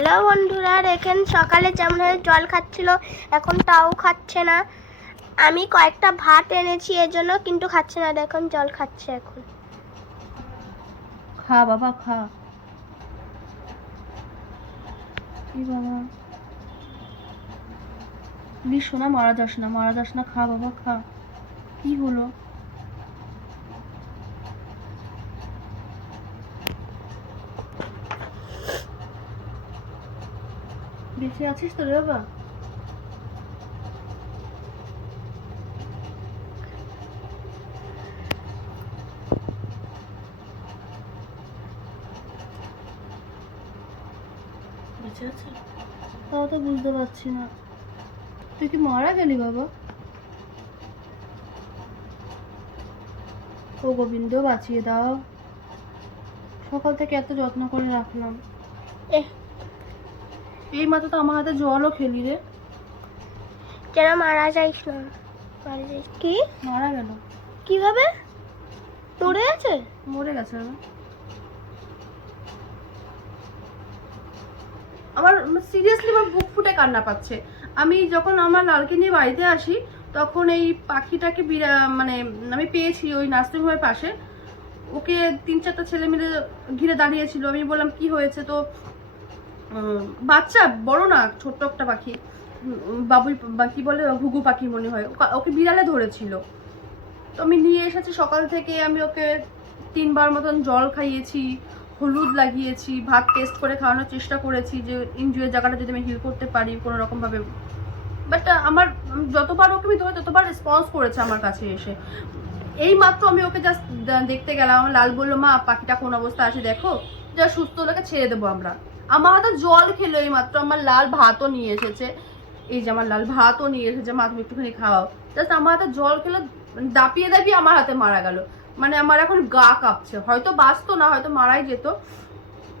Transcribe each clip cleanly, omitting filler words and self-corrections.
Hello বন্ধুরা, দেখেন সকালে যেমন জল খাচ্ছিল এখন তাও খাচ্ছে না। আমি কয়েকটা ভাত এনেছি এর জন্য, কিন্তু খাচ্ছে না। দেখুন জল খাচ্ছে এখন। খা বাবা খা। কি বাবা প্লিজ সোনা, মারা যাস না, মারা যাস না, খা বাবা খা। কি হলো? বেঁচে আছিস তো রে বাবা? বেঁচে আছে? তাও তো বুঝতে পারছি না। তুই কি মারা গেলি বাবা? ও গোবিন্দ, বাঁচিয়ে দাও। সকাল থেকে এত যত্ন করে রাখলাম, এই মাত্র তো আমার হাতে জলও খেলি রে। যেন মারা যাইস না। মারা যাইস? কি মারা গেল? কিভাবে? মরে আছে? মরে গেছে বাবা। আমার সিরিয়াসলি আমার বুক ফুটে কান্না পাচ্ছে। আমি যখন আমার লালকে নিয়ে বাড়িতে আসি তখন এই পাখিটাকে মানে আমি পেয়েছি ওই নার্সিং হোমের পাশে। ওকে 3-4টা ছেলে মিলে ঘিরে দাঁড়িয়েছিল। আমি বললাম কি হয়েছে, তো বাচ্চা, বড় না, ছোট্ট একটা পাখি, বাবুই কি বলে, ঘুঘু পাখি মনে হয়, ওকে বিড়ালে ধরেছিল। তো আমি নিয়ে এসেছি সকাল থেকে। আমি ওকে 3বার মতন জল খাইয়েছি, হলুদ লাগিয়েছি, ভাত টেস্ট করে খাওয়ানোর চেষ্টা করেছি যে ইনজুয়ের জায়গাটা যদি আমি হিল করতে পারি কোনো রকমভাবে। বাট আমার যতবার ওকে আমি ধরে ততবার রেসপন্স করেছে আমার কাছে এসে। এই মাত্র আমি ওকে জাস্ট দেখতে গেলাম। আমার লাল বললো, মা পাখিটা কোন অবস্থা আছে দেখো, যা সুস্থ ওটাকে ছেড়ে দেবো আমরা। আমার হাতে জল খেলো এই মাত্র। আমার লাল ভাতও নিয়ে এসেছে, এই যে আমার লাল ভাতও নিয়ে এসেছে, মা তুমি একটুখানি খাওয়াও। জাস্ট আমার হাতে জল খেলো, দাপিয়ে দাপিয়ে আমার হাতে মারা গেল। মানে আমার এখন গা কাঁপছে। হয়তো বাঁচতো না, হয়তো মারাই যেত,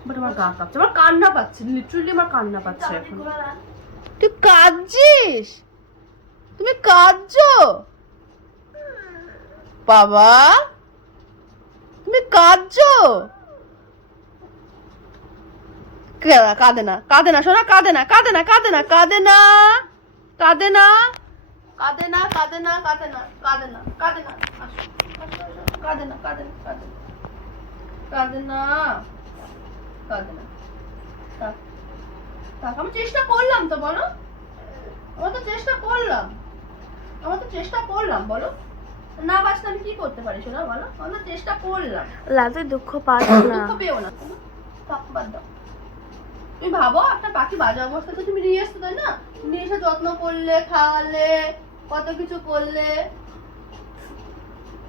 বাট আমার গা কাঁপছে, আমার কান্না পাচ্ছে, লিটারালি আমার কান্না পাচ্ছে এখন। তুই কাঁদছিস? তুমি কাঁদছো বাবা? তুমি কাঁদছো? কাঁদে না, কাঁদে না সোনা, কাঁদে না, কাঁদে না, কাঁদে না, কাঁদে না, কাঁদে না, কাঁদে না, কাঁদে না, কাঁদে না, কাঁদে না, কাঁদে না, কাঁদে না, কাঁদে না, কাঁদে না, কাঁদে না, কাঁদে না। আমি চেষ্টা করলাম তো, বলো। আমার তো চেষ্টা করলাম, বলো। না বাঁচলে আমি কি করতে পারি সোনা, বলো। আমরা চেষ্টা করলাম। লাতে দুঃখ পাস না। দুঃখ পেও না, বাদ দাও। তুমি ভাবো, একটা পাখি বাজে অবস্থাতে তুমি নিয়ে এসছো, তাই না? নিয়ে এসে যত্ন করলে, খাওয়ালে, কত কিছু করলে।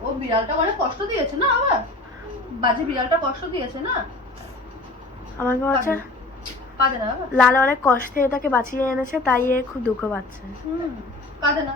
ও বিড়ালটা অনেক কষ্ট দিয়েছে না, আবার বাজে বিড়ালটা কষ্ট দিয়েছে না আমাকে বলছে কাঁদে না। লাল অনেক কষ্টে তাকে বাঁচিয়ে এনেছে, তাই এ খুব দুঃখ পাচ্ছে। কাঁদে না।